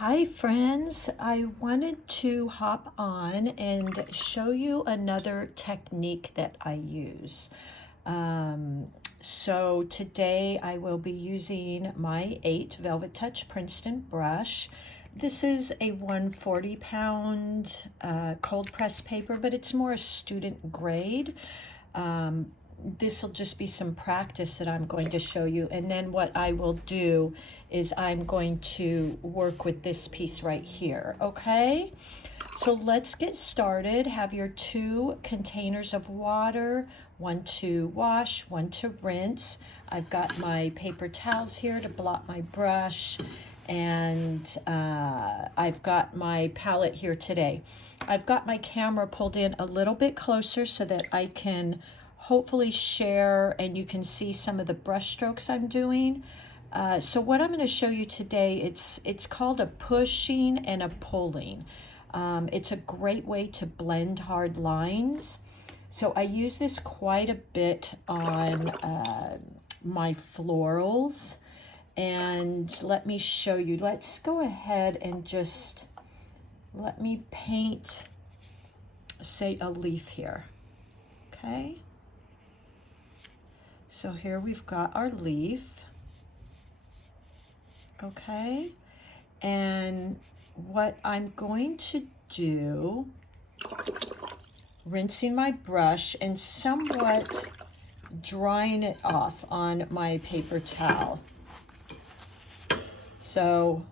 Hi friends, I wanted to hop on and show you another technique that I use. So today I will be using my 8 Velvet Touch Princeton brush. This is a 140-pound cold press paper, but it's more student grade. This will just be some practice that I'm going to show you, and then what I will do is I'm going to work with this piece right here. Okay, so let's get started. Have your 2 containers of water, one to wash, one to rinse. I've got my paper towels here to blot my brush, and I've got my palette here today. I've got my camera pulled in a little bit closer so that I can hopefully share and you can see some of the brush strokes I'm doing. So what I'm going to show you today, it's called a pushing and a pulling. It's a great way to blend hard lines. So I use this quite a bit on my florals. And let me show you. Let's go ahead and just let me paint, say, a leaf here. Okay. So here we've got our leaf, okay? And what I'm going to do, rinsing my brush and somewhat drying it off on my paper towel. So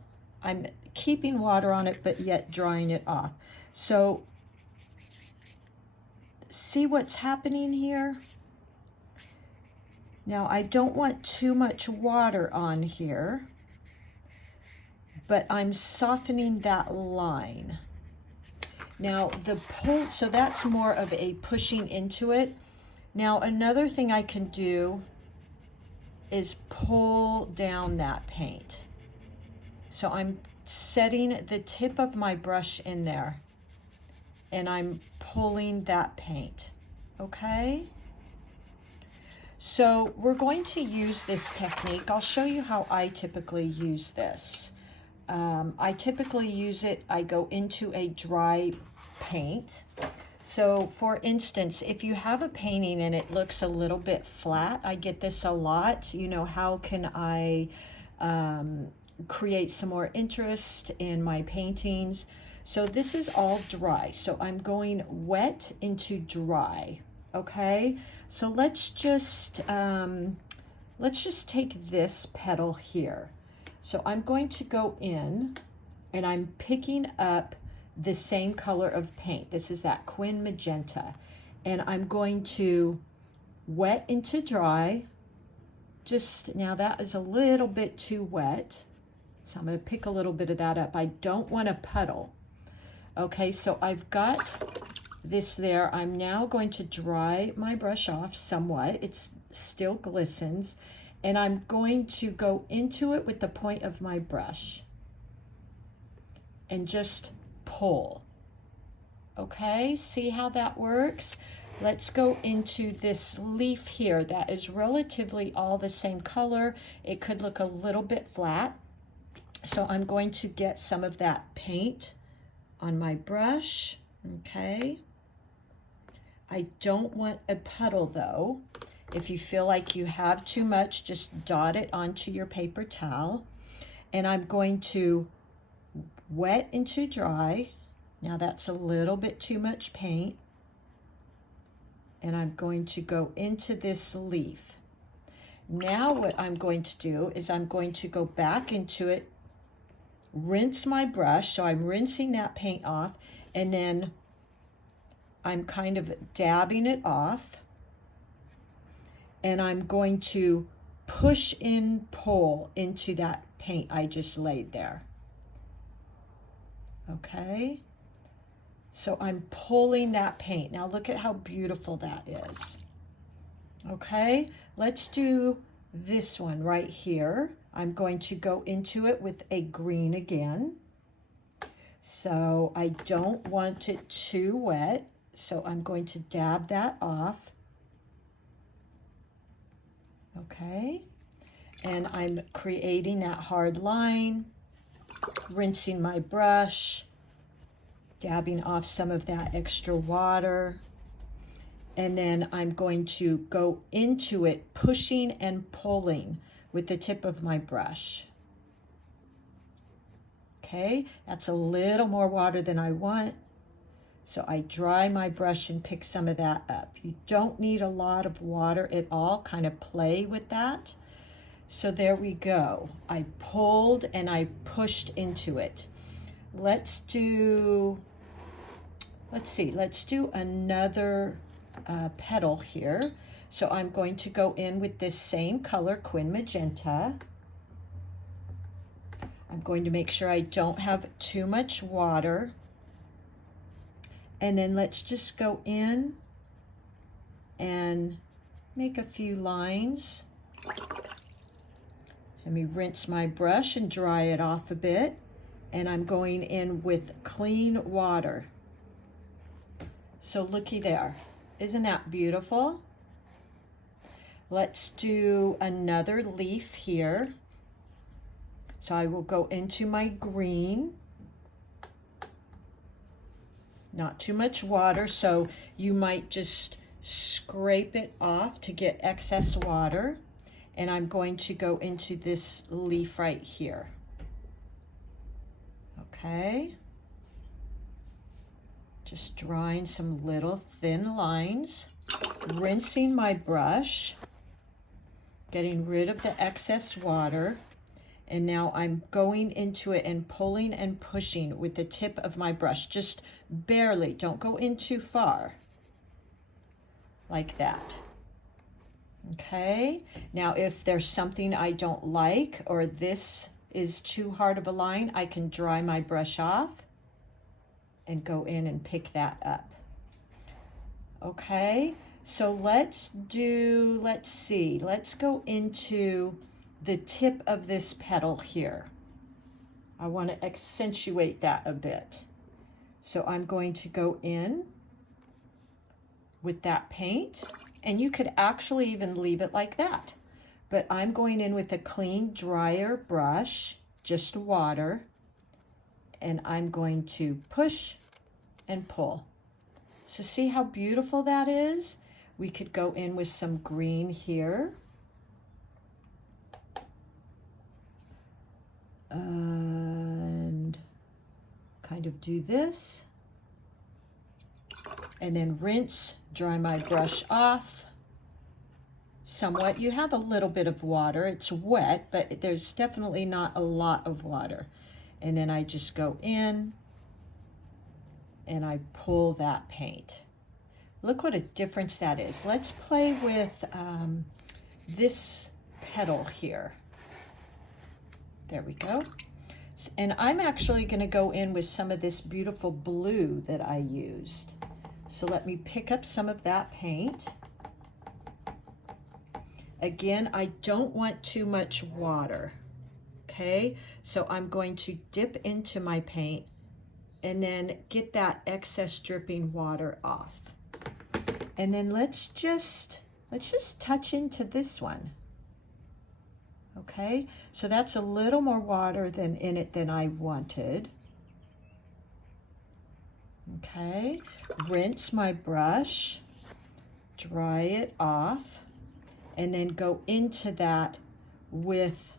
I'm keeping water on it, but yet drying it off. So see what's happening here? Now, I don't want too much water on here, but I'm softening that line. Now, the pull, so that's more of a pushing into it. Now, another thing I can do is pull down that paint. So I'm setting the tip of my brush in there, and I'm pulling that paint, okay? So we're going to use this technique. I'll show you how I typically use this. I typically use it, I go into a dry paint. So for instance, if you have a painting and it looks a little bit flat, I get this a lot, you know, how can I create some more interest in my paintings? So this is all dry. So I'm going wet into dry. Okay, so let's just take this petal here. So I'm going to go in and I'm picking up the same color of paint. This is that Quin Magenta, and I'm going to wet into dry. Just now, that is a little bit too wet, so I'm going to pick a little bit of that up. I don't want a puddle. Okay, so I've got this there. I'm now going to dry my brush off somewhat. It still glistens, and I'm going to go into it with the point of my brush and just pull. Okay, see how that works? Let's go into this leaf here that is relatively all the same color. It could look a little bit flat, so I'm going to get some of that paint on my brush. Okay, I don't want a puddle though. If you feel like you have too much, just dot it onto your paper towel. And I'm going to wet into dry. Now that's a little bit too much paint. And I'm going to go into this leaf. Now what I'm going to do is I'm going to go back into it, rinse my brush. So I'm rinsing that paint off, and then I'm kind of dabbing it off, and I'm going to push and pull into that paint I just laid there. Okay, so I'm pulling that paint. Now look at how beautiful that is. Okay, let's do this one right here. I'm going to go into it with a green again. So I don't want it too wet, so I'm going to dab that off. Okay, and I'm creating that hard line. Rinsing my brush, dabbing off some of that extra water. And then I'm going to go into it, pushing and pulling with the tip of my brush. Okay, that's a little more water than I want. So I dry my brush and pick some of that up. You don't need a lot of water at all, kind of play with that. So there we go. I pulled and I pushed into it. Let's do another petal here. So I'm going to go in with this same color, Quin Magenta. I'm going to make sure I don't have too much water. And then let's just go in and make a few lines. Let me rinse my brush and dry it off a bit. And I'm going in with clean water. So looky there. Isn't that beautiful? Let's do another leaf here. So I will go into my green. Not too much water, so you might just scrape it off to get excess water. And I'm going to go into this leaf right here. Okay. Just drawing some little thin lines, rinsing my brush, getting rid of the excess water, and now I'm going into it and pulling and pushing with the tip of my brush, just barely, don't go in too far, like that. Okay, now if there's something I don't like or this is too hard of a line, I can dry my brush off and go in and pick that up. Okay, so let's go into the tip of this petal here. I want to accentuate that a bit. So I'm going to go in with that paint, and you could actually even leave it like that. But I'm going in with a clean, drier brush, just water, and I'm going to push and pull. So see how beautiful that is? We could go in with some green here. And kind of do this. And then rinse, dry my brush off. Somewhat, you have a little bit of water. It's wet, but there's definitely not a lot of water. And then I just go in and I pull that paint. Look what a difference that is. Let's play with this petal here. There we go. And I'm actually going to go in with some of this beautiful blue that I used. So let me pick up some of that paint. Again, I don't want too much water. Okay, so I'm going to dip into my paint and then get that excess dripping water off. And then let's just touch into this one. Okay, so that's a little more water in it than I wanted. Okay, rinse my brush, dry it off, and then go into that with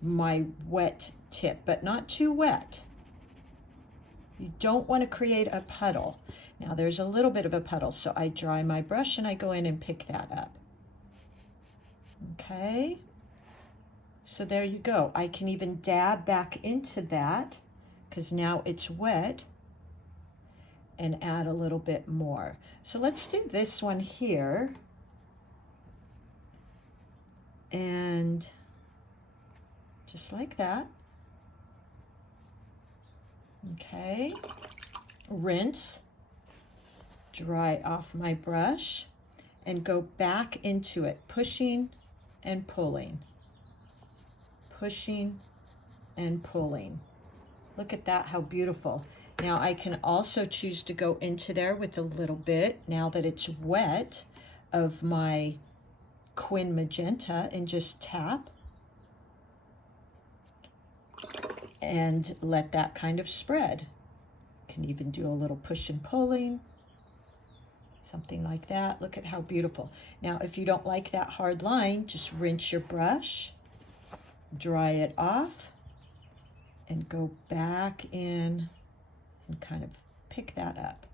my wet tip, but not too wet. You don't want to create a puddle. Now there's a little bit of a puddle, so I dry my brush and I go in and pick that up. Okay, so there you go. I can even dab back into that because now it's wet and add a little bit more. So let's do this one here. And just like that. Okay, rinse, dry off my brush, and go back into it, pushing and pulling, pushing and pulling. Look at that, how beautiful. Now I can also choose to go into there with a little bit, now that it's wet, of my Quin Magenta and just tap. and let that kind of spread. Can even do a little push and pulling, something like that. Look at how beautiful. Now, if you don't like that hard line, just rinse your brush, dry it off, and go back in and kind of pick that up.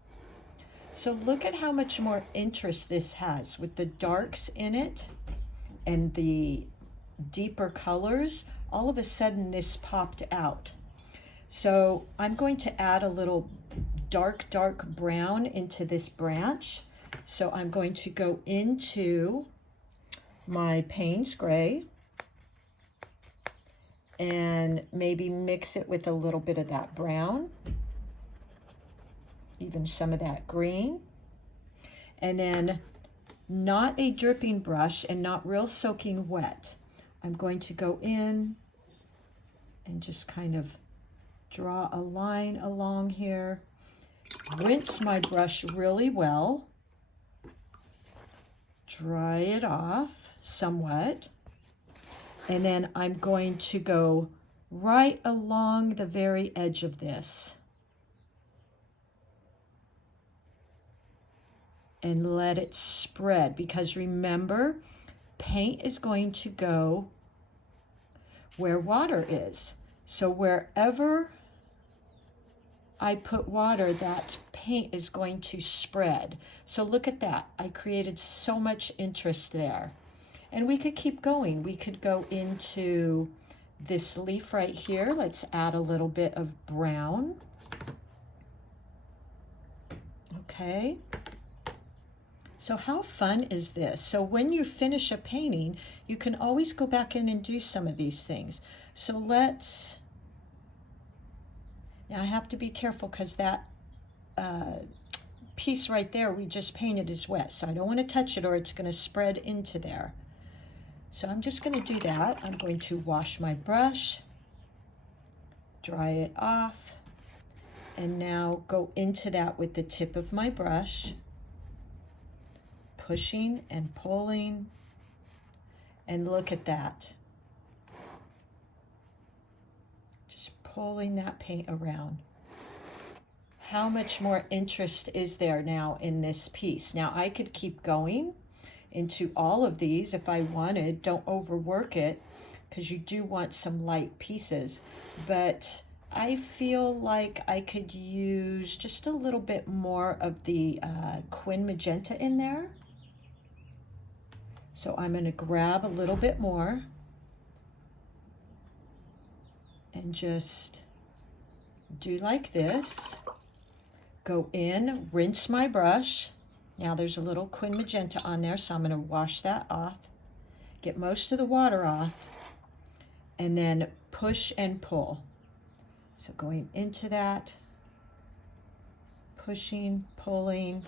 So look at how much more interest this has with the darks in it and the deeper colors. All of a sudden this popped out. So I'm going to add a little dark brown into this branch. So I'm going to go into my Payne's Gray and maybe mix it with a little bit of that brown, even some of that green. And then, not a dripping brush and not real soaking wet, I'm going to go in and just kind of draw a line along here, rinse my brush really well, dry it off somewhat, and then I'm going to go right along the very edge of this and let it spread, because remember, paint is going to go where water is. So wherever I put water, that paint is going to spread. So look at that. I created so much interest there. And we could keep going. We could go into this leaf right here. Let's add a little bit of brown. Okay. So how fun is this? So when you finish a painting, you can always go back in and do some of these things. So let's, now I have to be careful because that piece right there we just painted is wet. So I don't want to touch it or it's going to spread into there. So I'm just going to do that. I'm going to wash my brush, dry it off, and now go into that with the tip of my brush, pushing and pulling, and look at that. Just pulling that paint around. How much more interest is there now in this piece? Now I could keep going into all of these if I wanted. Don't overwork it because you do want some light pieces, but I feel like I could use just a little bit more of the Quin Magenta in there. So I'm going to grab a little bit more and just do like this. Go in, rinse my brush. Now there's a little Quin Magenta on there, so I'm going to wash that off, get most of the water off, and then push and pull. So going into that, pushing, pulling.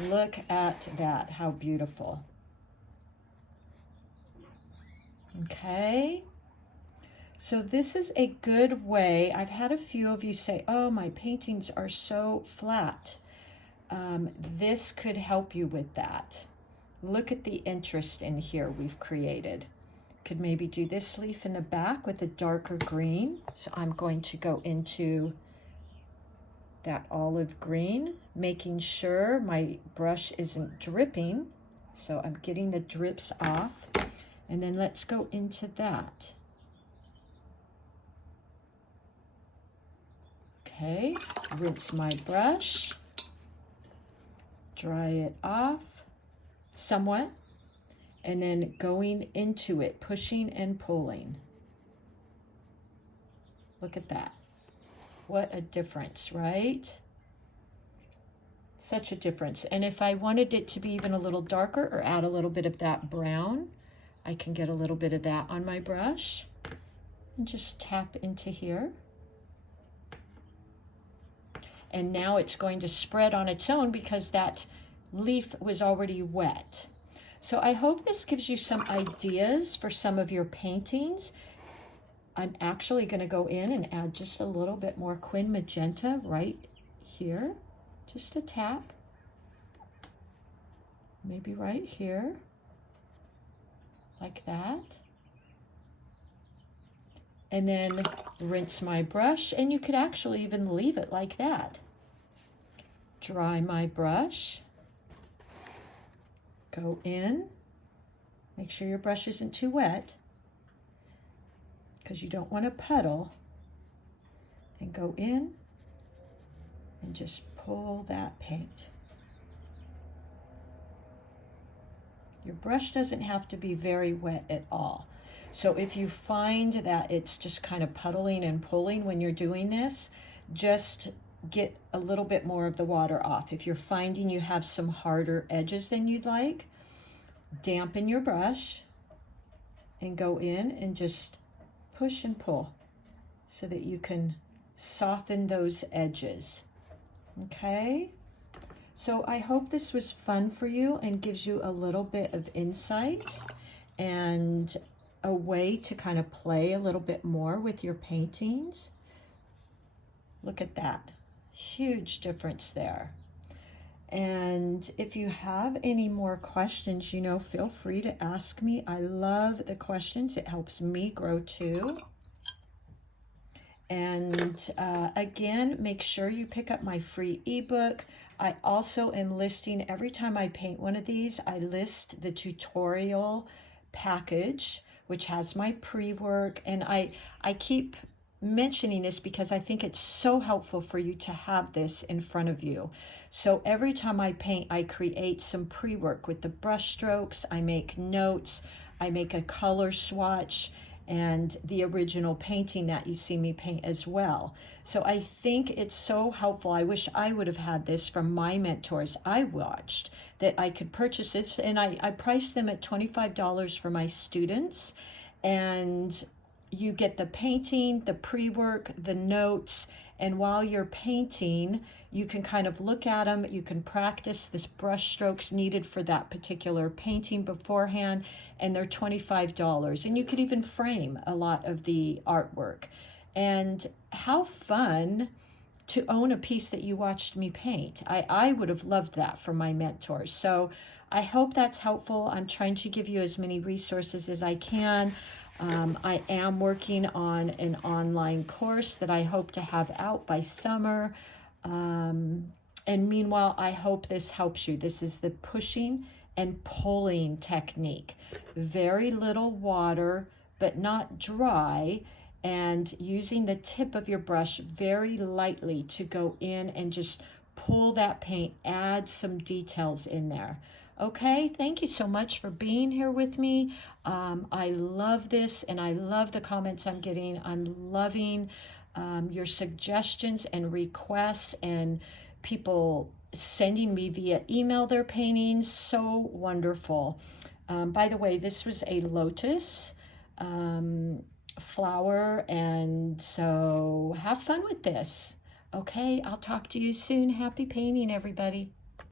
Look at that, how beautiful. Okay, so this is a good way. I've had a few of you say, oh, my paintings are so flat. This could help you with that. Look at the interest in here we've created. Could maybe do this leaf in the back with a darker green. So I'm going to go into that olive green, making sure my brush isn't dripping. So I'm getting the drips off. And then let's go into that. Okay, rinse my brush, dry it off somewhat, and then going into it, pushing and pulling. Look at that. What a difference, right? Such a difference. And if I wanted it to be even a little darker or add a little bit of that brown, I can get a little bit of that on my brush and just tap into here. And now it's going to spread on its own because that leaf was already wet. So I hope this gives you some ideas for some of your paintings. I'm actually going to go in and add just a little bit more Quin Magenta right here. Just a tap. Maybe right here. Like that. and then rinse my brush, and you could actually even leave it like that. Dry my brush, go in, make sure your brush isn't too wet because you don't want to puddle, and go in and just pull that paint. Your brush doesn't have to be very wet at all. So if you find that it's just kind of puddling and pulling when you're doing this, just get a little bit more of the water off. If you're finding you have some harder edges than you'd like, dampen your brush and go in and just push and pull so that you can soften those edges. Okay? So I hope this was fun for you and gives you a little bit of insight and a way to kind of play a little bit more with your paintings. Look at that. Huge difference there. And if you have any more questions, feel free to ask me. I love the questions. It helps me grow too. And again, make sure you pick up my free ebook. I also am listing, every time I paint one of these, I list the tutorial package, which has my pre-work. And I keep mentioning this because I think it's so helpful for you to have this in front of you. So every time I paint, I create some pre-work with the brush strokes. I make notes. I make a color swatch and the original painting that you see me paint as well. So I think it's so helpful. I wish I would have had this from my mentors I watched, that I could purchase this, and I priced them at $25 for my students. And you get the painting, the pre-work, the notes, and while you're painting, you can kind of look at them. You can practice this brush strokes needed for that particular painting beforehand, and they're $25. And you could even frame a lot of the artwork. And how fun to own a piece that you watched me paint. I would have loved that from my mentors. So I hope that's helpful. I'm trying to give you as many resources as I can. I am working on an online course that I hope to have out by summer. And meanwhile, I hope this helps you. This is the pushing and pulling technique. Very little water, but not dry, and using the tip of your brush very lightly to go in and just pull that paint, add some details in there. Okay, thank you so much for being here with me. I love this, and I love the comments I'm getting. I'm loving your suggestions and requests, and people sending me via email their paintings. So wonderful. By the way, this was a lotus flower, and so have fun with this. Okay, I'll talk to you soon. Happy painting, everybody.